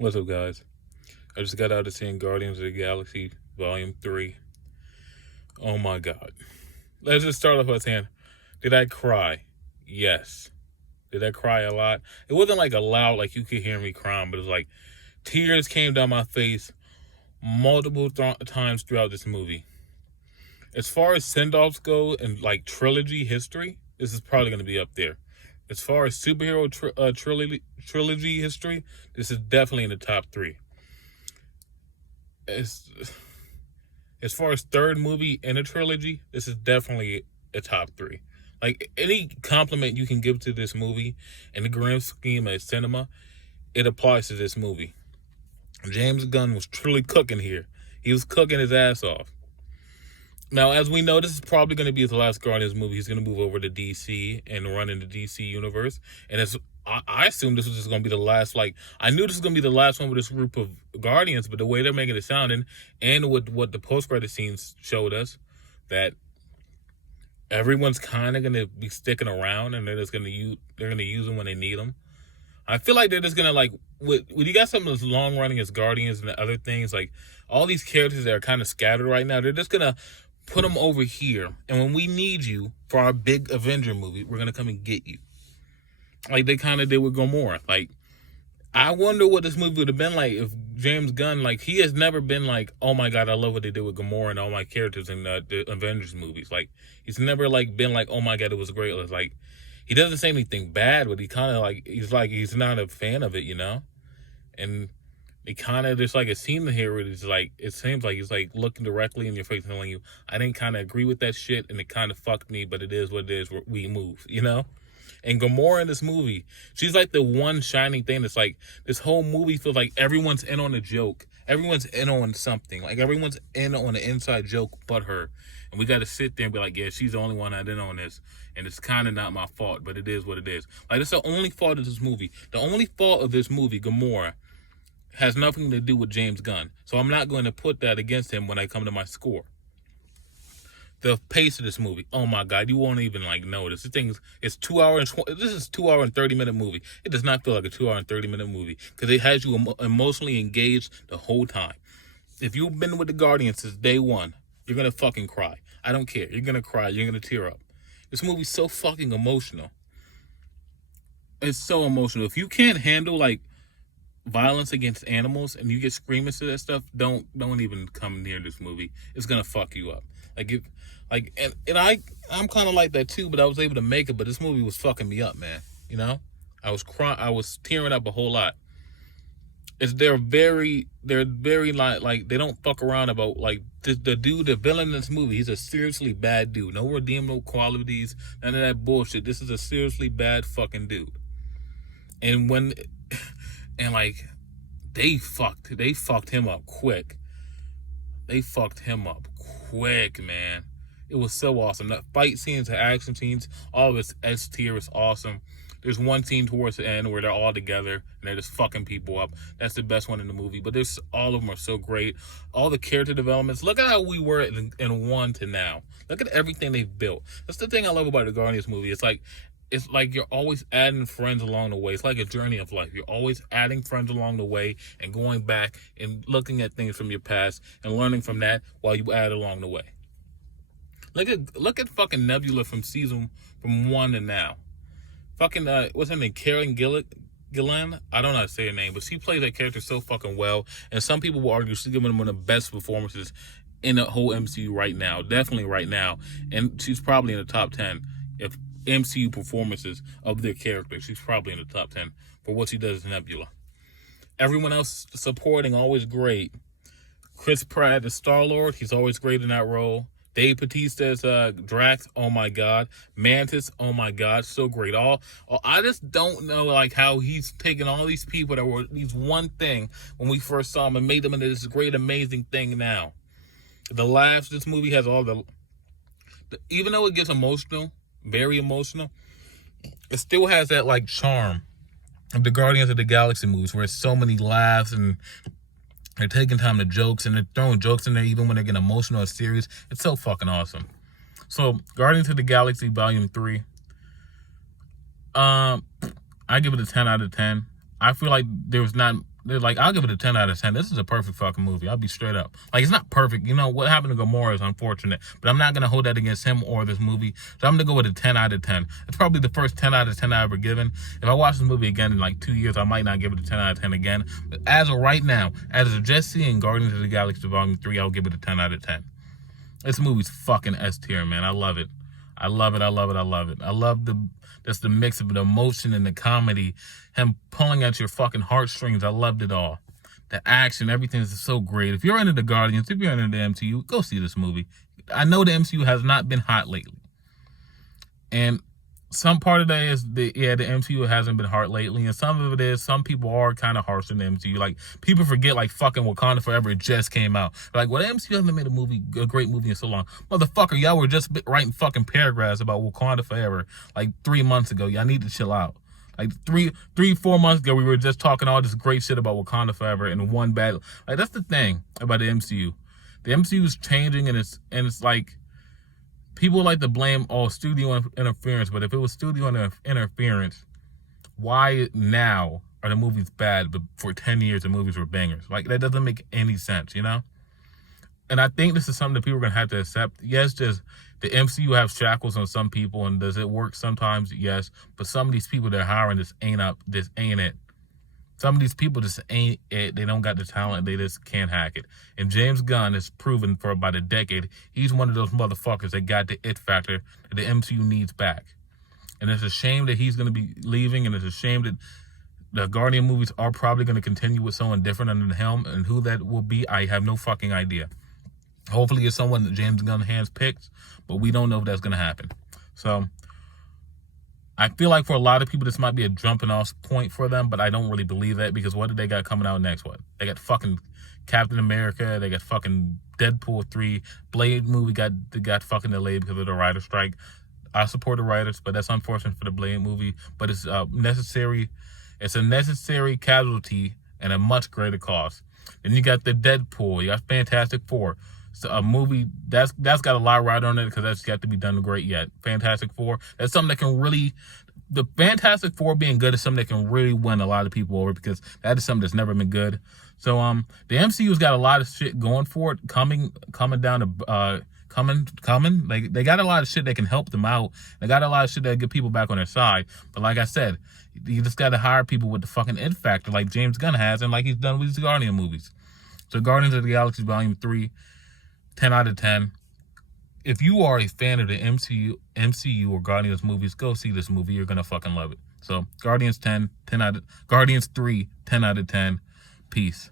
What's up, guys? I just got out of seeing Guardians of the Galaxy Volume 3. Oh my god. Let's just start off by saying, did I cry? Yes. Did I cry a lot? It wasn't like a loud, like you could hear me crying, but it was like tears came down my face multiple times throughout this movie. As far as send-offs go and like trilogy history, this is probably going to be up there. As far as superhero trilogy history, this is definitely in the top 3. As far as third movie in a trilogy, this is definitely a top 3. Like, any compliment you can give to this movie in the grand scheme of cinema, it applies to this movie. James Gunn was truly cooking here. He was cooking his ass off. Now, as we know, this is probably going to be his last Guardians movie. He's going to move over to DC and run in the DC universe. And I assume this was just going to be the last, I knew this was going to be the last one with this group of Guardians, but the way they're making it sound and with what the post-credit scenes showed us, that everyone's kind of going to be sticking around and they're going to use them when they need them. I feel like they're just going to, when you got something that's long-running as Guardians and the other things, all these characters that are kind of scattered right now, they're just going to put them over here, and when we need you for our big Avenger movie, we're gonna come and get you. Like they kind of did with Gamora. I wonder what this movie would have been like if James Gunn, he has never been like, oh my god, I love what they did with Gamora and all my characters in the Avengers movies. He's never been like, oh my god, it was great. It was he doesn't say anything bad, but he kind of he's not a fan of it, and it kind of just it seemed here it's it seems like he's looking directly in your face and telling you, I didn't kind of agree with that shit and it kind of fucked me, but it is what it is. We move, And Gamora in this movie, she's the one shining thing that's this whole movie feels like everyone's in on a joke. Everyone's in on something. Everyone's in on an inside joke but her. And we got to sit there and be like, yeah, she's the only one that in on this. And it's kind of not my fault, but it is what it is. It's the only fault of this movie. The only fault of this movie, Gamora, has nothing to do with James Gunn. So I'm not going to put that against him when I come to my score. The pace of this movie, oh my god, you won't even notice. It's 2 hours. This is 2 hour and 30-minute movie. It does not feel like a 2 hour and 30-minute movie because it has you emotionally engaged the whole time. If you've been with the Guardians since day one, you're gonna fucking cry. I don't care. You're gonna cry. You're gonna tear up. This movie's so fucking emotional. It's so emotional. If you can't handle violence against animals and you get screaming to that stuff, don't even come near this movie. It's gonna fuck you up. I'm kind of like that too, but I was able to make it. But this movie was fucking me up, man. I was crying. I was tearing up a whole lot. They're very they don't fuck around about the villain in this movie. He's a seriously bad dude. No redeemable qualities, none of that bullshit. This is a seriously bad fucking dude. And they fucked him up quick. They fucked him up quick, man. It was so awesome. The fight scenes, the action scenes, all of it's S tier. Is awesome. There's one scene towards the end where they're all together and they're just fucking people up. That's the best one in the movie. But all of them are so great. All the character developments. Look at how we were in 1 to now. Look at everything they've built. That's the thing I love about the Guardians movie. It's like you're always adding friends along the way. It's like a journey of life. You're always adding friends along the way and going back and looking at things from your past and learning from that while you add along the way. Look at fucking Nebula from 1 to now. Fucking what's her name? Karen Gillan? I don't know how to say her name, but she plays that character so fucking well. And some people will argue she's giving one of the best performances in the whole MCU right now. Definitely right now. And she's probably in the top 10 if MCU performances of their characters. She's probably in the top 10 for what she does as Nebula. Everyone else supporting, always great. Chris Pratt as Star-Lord, he's always great in that role. Dave Bautista as Drax, oh my god. Mantis, oh my god, so great. I just don't know how he's taken all these people that were these one thing when we first saw them and made them into this great amazing thing now. The laughs, this movie has all the even though it gets emotional, very emotional, it still has that charm of the Guardians of the Galaxy movies where it's so many laughs and they're taking time to jokes and they're throwing jokes in there even when they're getting emotional or serious. It's so fucking awesome. So Guardians of the Galaxy Volume 3, I give it a 10 out of 10. I feel like there was not they're like, I'll give it a 10 out of 10. This is a perfect fucking movie. I'll be straight up. Like, it's not perfect. You know, what happened to Gamora is unfortunate, but I'm not going to hold that against him or this movie. So I'm going to go with a 10 out of 10. It's probably the first 10 out of 10 I ever given. If I watch this movie again in like 2 years, I might not give it a 10 out of 10 again. But as of right now, as of just seeing Guardians of the Galaxy Volume 3, I'll give it a 10 out of 10. This movie's fucking S tier, man. I love it. I love it. I love it. I love it. I love just the mix of the emotion and the comedy, him pulling at your fucking heartstrings. I loved it all. The action, everything is so great. If you're into the Guardians, if you're into the MCU, go see this movie. I know the MCU has not been hot lately. And some part of that is, the MCU hasn't been hot lately. And some of it is, some people are kind of harsh on the MCU. Like, people forget, like, fucking Wakanda Forever just came out. Like, well, the MCU hasn't made a great movie in so long. Motherfucker, y'all were just writing fucking paragraphs about Wakanda Forever, like, 3 months ago. Y'all need to chill out. Like, 4 months ago, we were just talking all this great shit about Wakanda Forever and one bad... Like, that's the thing about the MCU. The MCU is changing, and it's like... People like to blame all studio interference, but if it was studio interference, why now are the movies bad, but for 10 years the movies were bangers? Like, that doesn't make any sense, you know? And I think this is something that people are going to have to accept. Yes, just the MCU have shackles on some people, and does it work sometimes? Yes. But some of these people they're hiring just ain't it. Some of these people just ain't it. They don't got the talent. They just can't hack it. And James Gunn has proven for about a decade, he's one of those motherfuckers that got the it factor that the MCU needs back. And it's a shame that he's going to be leaving, and it's a shame that the Guardian movies are probably going to continue with someone different under the helm, and who that will be, I have no fucking idea. Hopefully it's someone that James Gunn hands picked, but we don't know if that's going to happen. So I feel like for a lot of people, this might be a jumping off point for them, but I don't really believe that, because what did they got coming out next? What? They got fucking Captain America. They got fucking Deadpool 3. Blade movie got fucking delayed because of the writer's strike. I support the writers, but that's unfortunate for the Blade movie. But it's necessary. It's a necessary casualty and a much greater cost. Then you got the Deadpool. You got Fantastic Four. So a movie that's got a lot right on it, because that's got to be done great yet. Fantastic Four, that's something that can really, the Fantastic Four being good is something that can really win a lot of people over, because that is something that's never been good. So the MCU's got a lot of shit going for it, coming down to coming. Like, they got a lot of shit that can help them out. They got a lot of shit that get people back on their side. But like I said, you just got to hire people with the fucking it factor, like James Gunn has, and like he's done with his Guardian movies. So Guardians of the Galaxy Volume 3. 10 out of 10. If you are a fan of the MCU or Guardians movies, go see this movie. You're gonna fucking love it. So Guardians 3, 10 out of 10. Peace.